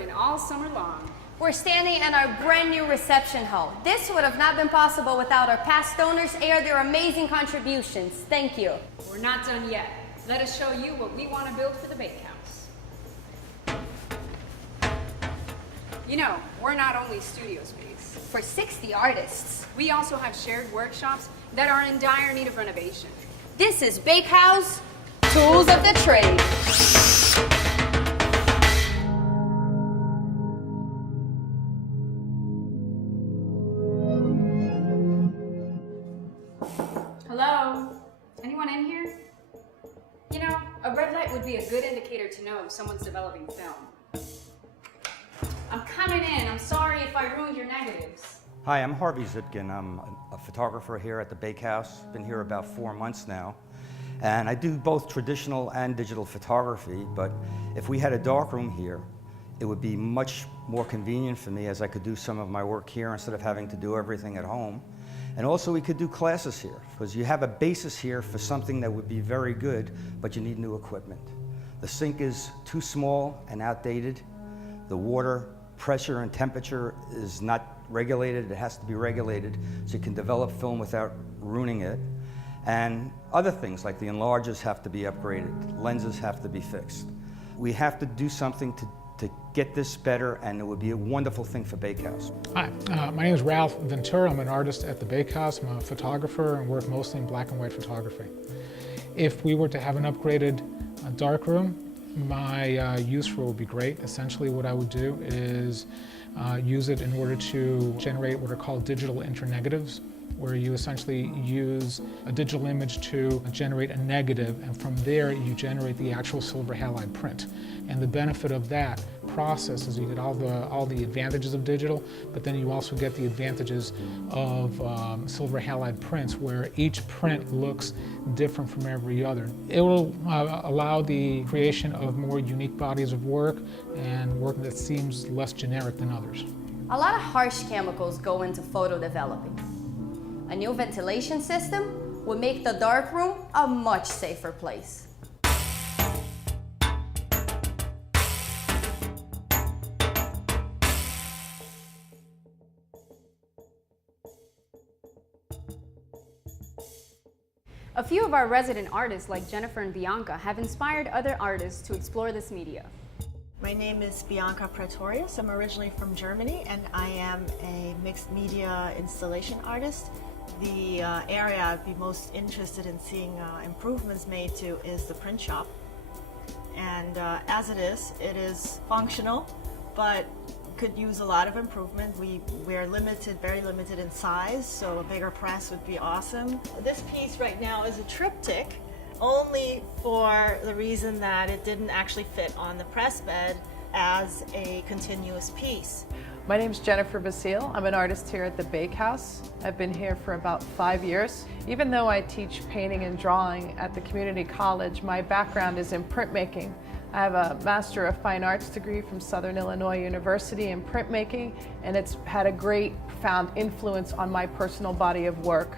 open all summer long. We're standing in our brand new reception hall. This would have not been possible without our past donors and their amazing contributions. Thank you. We're not done yet. Let us show you what we want to build for the Bakehouse. You know, we're not only studio space. For 60 artists. We also have shared workshops that are in dire need of renovation. This is Bakehouse Tools of the Trade. Hello? Anyone in here? You know, a red light would be a good indicator to know if someone's developing film. I'm coming in. I'm sorry if I ruined your negatives. Hi, I'm Harvey Zipkin. I'm a photographer here at the Bakehouse. Been here about 4 months now. And I do both traditional and digital photography, but if we had a darkroom here, it would be much more convenient for me as I could do some of my work here instead of having to do everything at home. And also we could do classes here, because you have a basis here for something that would be very good, but you need new equipment. The sink is too small and outdated. The water pressure and temperature is not regulated. It has to be regulated so you can develop film without ruining it. And other things like the enlargers have to be upgraded, lenses have to be fixed. We have to do something to get this better, and it would be a wonderful thing for Bakehouse. Hi, my name is Ralph Ventura. I'm an artist at the Bakehouse. I'm a photographer and work mostly in black and white photography. If we were to have an upgraded darkroom, my use for it would be great. Essentially what I would do is use it in order to generate what are called digital internegatives, where you essentially use a digital image to generate a negative, and from there you generate the actual silver halide print. And the benefit of that process is you get all the advantages of digital, but then you also get the advantages of silver halide prints, where each print looks different from every other. It will allow the creation of more unique bodies of work and work that seems less generic than others. A lot of harsh chemicals go into photo developing. A new ventilation system would make the darkroom a much safer place. A few of our resident artists, like Jennifer and Bianca, have inspired other artists to explore this media. My name is Bianca Pretorius. I'm originally from Germany, and I am a mixed media installation artist. The area I'd be most interested in seeing improvements made to is the print shop. And as it is functional, but could use a lot of improvement. We're limited, very limited in size, so a bigger press would be awesome. This piece right now is a triptych, only for the reason that it didn't actually fit on the press bed as a continuous piece. My name is Jennifer Basile. I'm an artist here at the Bakehouse. I've been here for about 5 years. Even though I teach painting and drawing at the community college, my background is in printmaking. I have a Master of Fine Arts degree from Southern Illinois University in printmaking, and it's had a great, profound influence on my personal body of work.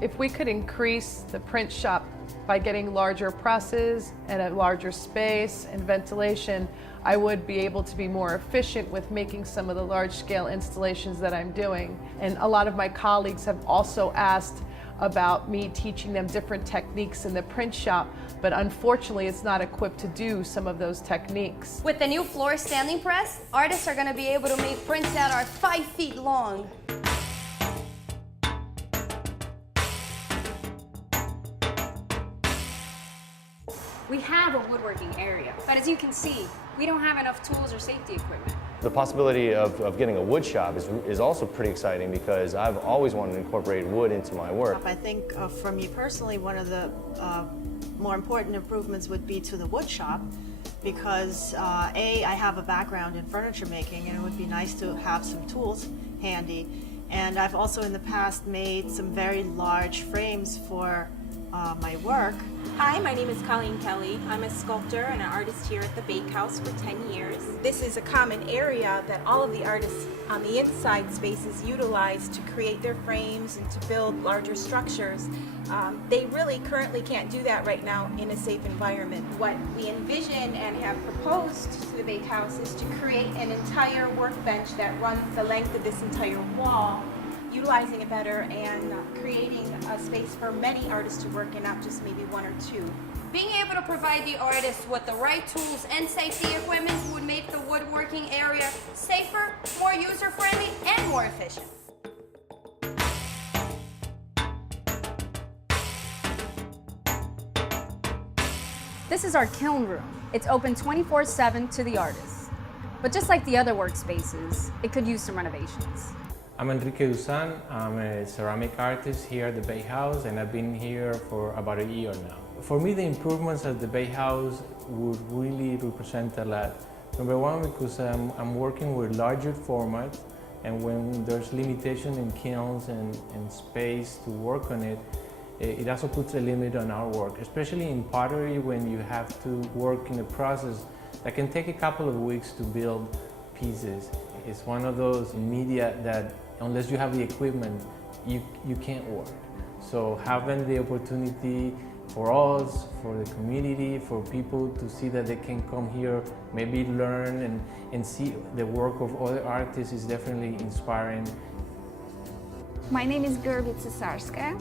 If we could increase the print shop by getting larger presses and a larger space and ventilation, I would be able to be more efficient with making some of the large-scale installations that I'm doing. And a lot of my colleagues have also asked about me teaching them different techniques in the print shop, but unfortunately it's not equipped to do some of those techniques. With the new floor standing press, artists are going to be able to make prints that are 5 feet long. We have a woodworking area, but as you can see, we don't have enough tools or safety equipment. The possibility of getting a wood shop is also pretty exciting, because I've always wanted to incorporate wood into my work. I think for me personally, one of the more important improvements would be to the wood shop, because I have a background in furniture making, and it would be nice to have some tools handy. And I've also in the past made some very large frames for my work. Hi, my name is Colleen Kelley. I'm a sculptor and an artist here at the Bakehouse for 10 years. This is a common area that all of the artists on the inside spaces utilize to create their frames and to build larger structures. They really currently can't do that right now in a safe environment. What we envision and have proposed to the Bakehouse is to create an entire workbench that runs the length of this entire wall, utilizing it better and creating a space for many artists to work in, not just maybe one or two. Being able to provide the artists with the right tools and safety equipment would make the woodworking area safer, more user-friendly, and more efficient. This is our kiln room. It's open 24/7 to the artists. But just like the other workspaces, it could use some renovations. I'm Enrique Dussan. I'm a ceramic artist here at the Bakehouse, and I've been here for about a year now. For me, the improvements at the Bakehouse would really represent a lot. Number one, because I'm working with larger formats, and when there's limitation in kilns and space to work on it, it also puts a limit on our work, especially in pottery when you have to work in a process that can take a couple of weeks to build pieces. It's one of those media that unless you have the equipment, you can't work. So having the opportunity for us, for the community, for people to see that they can come here, maybe learn and see the work of other artists is definitely inspiring. My name is Gerbi Tsesarskaia.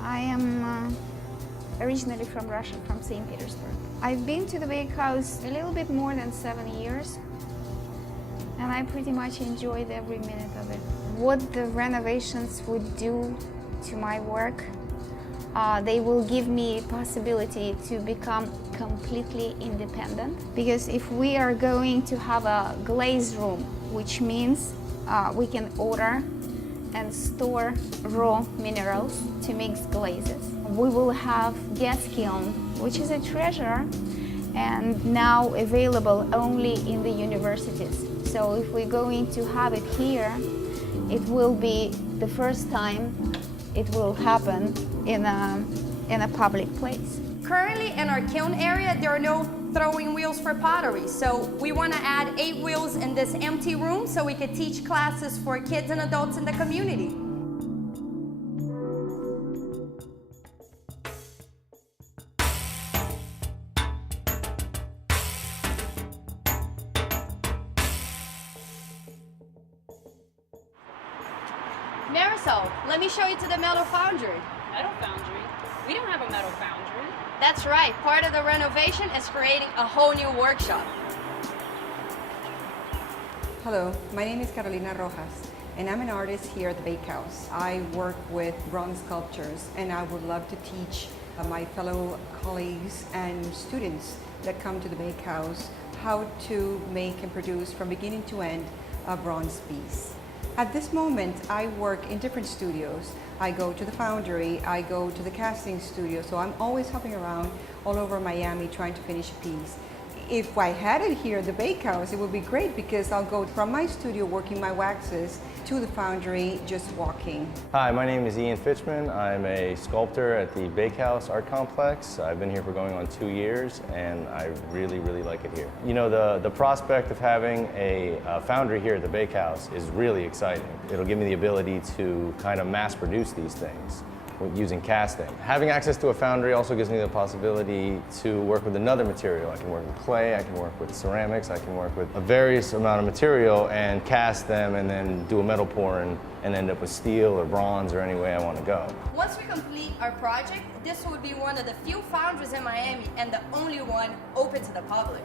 I am originally from Russia, from St. Petersburg. I've been to the Bakehouse a little bit more than 7 years, and I pretty much enjoyed every minute of it. What the renovations would do to my work, they will give me a possibility to become completely independent. Because if we are going to have a glaze room, which means we can order and store raw minerals to mix glazes. We will have gas kiln, which is a treasure and now available only in the universities. So if we're going to have it here, it will be the first time it will happen in a public place. Currently in our kiln area, there are no throwing wheels for pottery. So we want to add 8 wheels in this empty room so we could teach classes for kids and adults in the community. Marisol, let me show you to the metal foundry. Metal foundry? We don't have a metal foundry. That's right. Part of the renovation is creating a whole new workshop. Hello, my name is Carolina Rojas, and I'm an artist here at the Bakehouse. I work with bronze sculptures, and I would love to teach my fellow colleagues and students that come to the Bakehouse how to make and produce from beginning to end a bronze piece. At this moment, I work in different studios. I go to the foundry, I go to the casting studio, so I'm always hopping around all over Miami trying to finish a piece. If I had it here at the Bakehouse, it would be great because I'll go from my studio working my waxes to the foundry just walking. Hi, my name is Fichman. I'm a sculptor at the Bakehouse Art Complex. I've been here for going on 2 years, and I really, really like it here. You know, the prospect of having a foundry here at the Bakehouse is really exciting. It'll give me the ability to kind of mass produce these things using casting. Having access to a foundry also gives me the possibility to work with another material. I can work with clay, I can work with ceramics, I can work with a various amount of material and cast them and then do a metal pouring and end up with steel or bronze or any way I want to go. Once we complete our project, this would be one of the few foundries in Miami and the only one open to the public.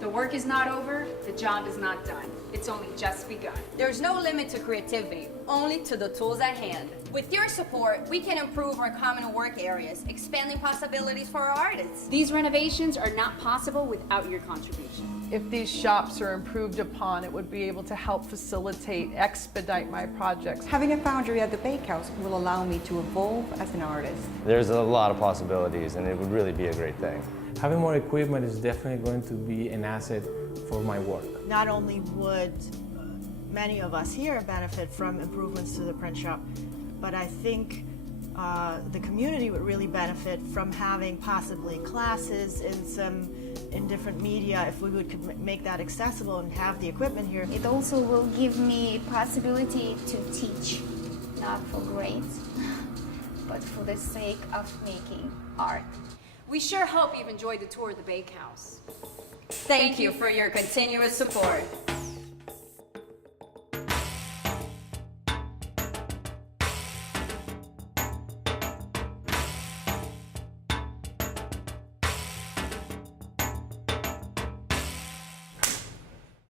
The work is not over, the job is not done. It's only just begun. There's no limit to creativity, only to the tools at hand. With your support, we can improve our common work areas, expanding possibilities for our artists. These renovations are not possible without your contribution. If these shops are improved upon, it would be able to help facilitate, expedite my projects. Having a foundry at the Bakehouse will allow me to evolve as an artist. There's a lot of possibilities and it would really be a great thing. Having more equipment is definitely going to be an asset for my work. Not only would many of us here benefit from improvements to the print shop, but I think the community would really benefit from having possibly classes in different media if we could make that accessible and have the equipment here. It also will give me possibility to teach, not for grades, but for the sake of making art. We sure hope you've enjoyed the tour of the Bakehouse. Thank you for your continuous support.